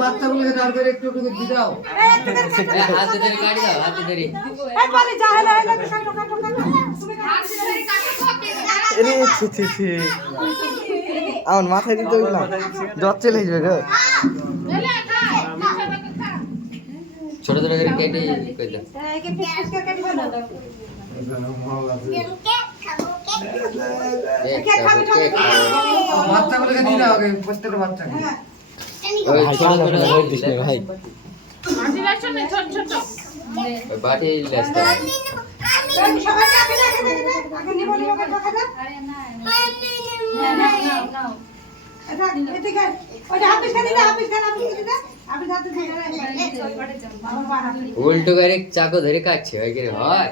বাচ্চাগুলোকে দাঁড় করে একটু দাও, হাতে ধরে গাড়ি দাও, হাতে ধরে আমার মাথায় দিতে গেলাম জ্বর চলে যাবে গো। ছোট ছোট করে কেটে করে দাও। বাচ্চাগুলোকে দিয়ে দাও, প্রত্যেকটা বাচ্চাকে। ওই ছোট ছোট ভাই ওই বাটি লেসটা উল্টো করে চাকু ধরে কাটছে, হয় কি রে হয়।